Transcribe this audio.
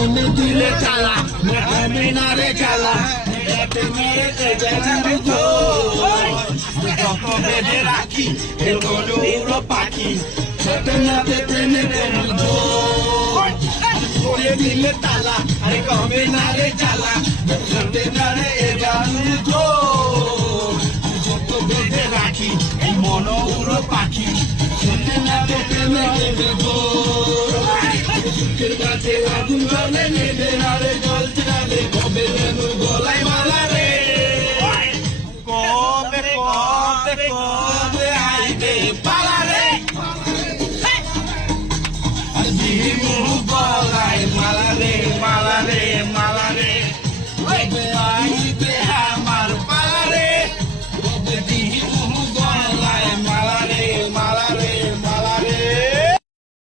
মনে দিলে চালা আমি না রে চালা যত বেঁধে রাখি উড়ো পাখি করে দিলে তালা আরে কমে না রে চালা না রে যত বেঁধে রাখি এই মন উড়ো পাখি গাছে আগুন জলে নেবে না রে জ্বলছে না রে কবে যেন গলায় মালা রে কবে কবে কবে আইবে